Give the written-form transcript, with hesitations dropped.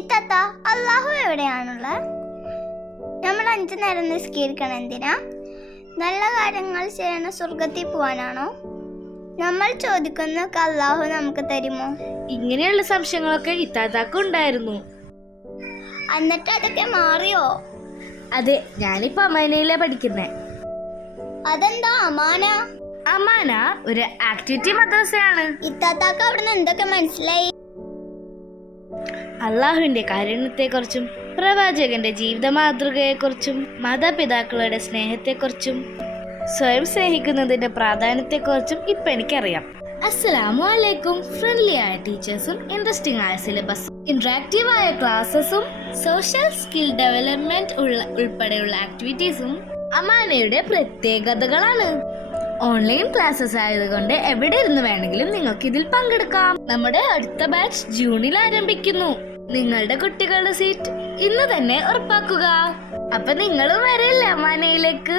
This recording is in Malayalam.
ഇത്താത്ത, അള്ളാഹു എവിടെയാണുള്ളത്? നമ്മൾ 5 നേരം നിസ്കരിക്കണം എന്തിനാ? നല്ല കാര്യങ്ങൾ ചെയ്യണ സ്വർഗത്തിൽ പോവാനാണോ? നമ്മൾ ചോദിക്കുന്നൊക്കെ അള്ളാഹു നമുക്ക് തരുമോ? ഇങ്ങനെയുള്ള സംശയങ്ങളൊക്കെ ഇത്താത്താക്കും ഉണ്ടായിരുന്നു. എന്നിട്ട് അതൊക്കെ മാറിയോ? അതെ, ഞാനിപ്പോ അമാനയിലാ പഠിക്കുന്നേ. അതെന്താ അമാന? അമാന ഒരു ആക്ടിവിറ്റി മദ്രസയാണ്. ഇത്താത്താക്ക് അവിടുന്ന് എന്തൊക്കെ മനസ്സിലായി? അള്ളാഹുവിന്റെ കാരുണ്യത്തെക്കുറിച്ചും പ്രവാചകന്റെ ജീവിത മാതൃകയെക്കുറിച്ചും മാതാപിതാക്കളുടെ സ്നേഹത്തെക്കുറിച്ചും സ്വയം സ്നേഹിക്കുന്നതിന്റെ പ്രാധാന്യത്തെക്കുറിച്ചും ഇപ്പൊ എനിക്കറിയാം. അസ്സലാമു അലൈക്കും. ഫ്രണ്ട്ലി ആയ ടീച്ചേഴ്സും ഇൻട്രസ്റ്റിംഗ് ആയ സിലബസും ഇന്ററാക്റ്റീവ് ആയ ക്ലാസ്സസും സോഷ്യൽ സ്കിൽ ഡെവലപ്മെന്റ് ഉൾപ്പെടെയുള്ള ആക്ടിവിറ്റീസും അമാനയുടെ പ്രത്യേകതകളാണ്. ഓൺലൈൻ ക്ലാസ്സസ് ആയതുകൊണ്ട് എവിടെ ഇരുന്ന് വേണമെങ്കിലും നിങ്ങൾക്ക് ഇതിൽ പങ്കെടുക്കാം. നമ്മുടെ അടുത്ത ബാച്ച് ജൂണിൽ ആരംഭിക്കുന്നു. നിങ്ങളുടെ കുട്ടികളുടെ സീറ്റ് ഇന്ന് തന്നെ ഉറപ്പാക്കുക. അപ്പൊ നിങ്ങളും വരില്ലേ അമാനയിലേക്ക്?